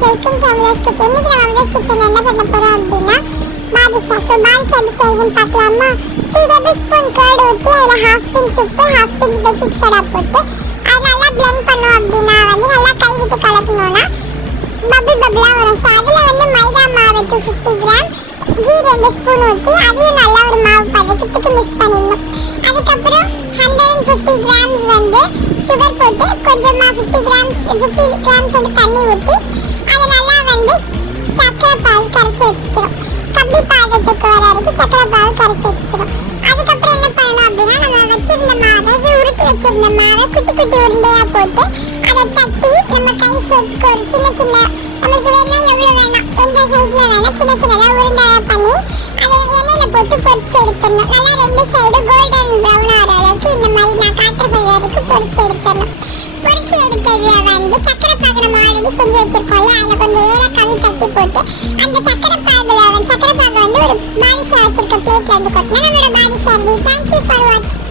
guys, welcome to Amla's Kitchen. இன்னைக்கு நம்ம Amla's Kitchen என்ன பண்ண போறோம் அப்படினா பாதுஷா. பாதுஷா எப்படி செய்யணும்னு பார்க்கலாமா? 3 tablespoon curd ஊத்தி அதுல half pinch உப்பு, half pinch baking soda போட்டு அதை நல்லா blend பண்ணோம் அப்படினா நல்லா கை விட்டு கலக்கணும்னா பபிள் வரும். ஸோ அதில் மைதா மாவு 250 கிராம், கீ 2 ஸ்பூன் ஊற்றி அதையும் நல்லா ஒரு மாவு பதத்துக்கு மிக்ஸ் பண்ணிடணும். அதுக்கப்புறம் 150 கிராம்ஸ் சுகர் போட்டு கொஞ்சமாக 50 கிராம்ஸ் தண்ணி ஊற்றி அதை நல்லா சர்க்கரை பால் கரைச்சி வச்சுக்கணும். கம்பி பாதத்துக்கு வர வரைக்கும் சர்க்கரை பால் கரைச்சி வச்சுக்கணும். அதுக்கப்புறம் என்ன பண்ணணும் அப்படின்னா நம்ம வச்சிருந்த மாவை, உருட்டி வச்சிருந்த மாவை குட்டி குட்டி உருண்டையாக போட்டு அதை தட்டி நம்ம கை ஷேப்க்கு ஒரு சின்ன நமக்கு வேணா எவ்வளோ வேணாம் எந்த சைஸில் வேணால் சின்னதாக உருண்டையாக பண்ணி அதை எண்ணெயில் போட்டு பொரிச்சு எடுத்துடணும். நல்லா 2 சைடும் கோல்டன் ப்ரௌன் ஆகிற அளவுக்கு இந்த மாதிரி நான் காட்டுற வரைக்கும் பொரிச்சு எடுத்துடணும். பொரிச்சு எடுத்ததில் சக்கரை பாகு நம்ம ஆல்ரெடி செஞ்சு வச்சிருக்கோம்ல, அதில் கொஞ்சம் ஏலக்காய் தட்டி போட்டு அந்த சக்கரை பாகு ஒரு பாதுஷா வச்சிருக்க பிளேட்ல கொட்டினா நம்மளோட பாதுஷா ரெடி. தேங்க்யூ ஃபார் வாட்சிங்.